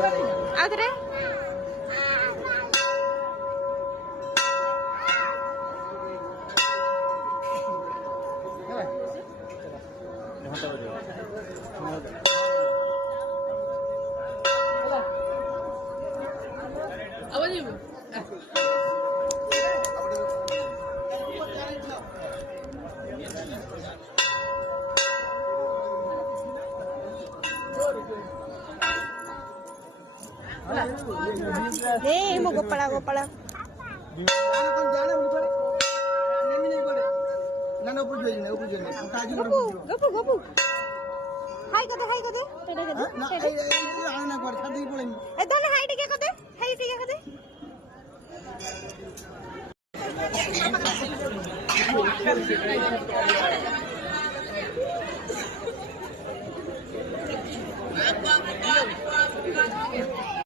आधरे mo gopala gopala gopu gopu hai kade edane hai tige kade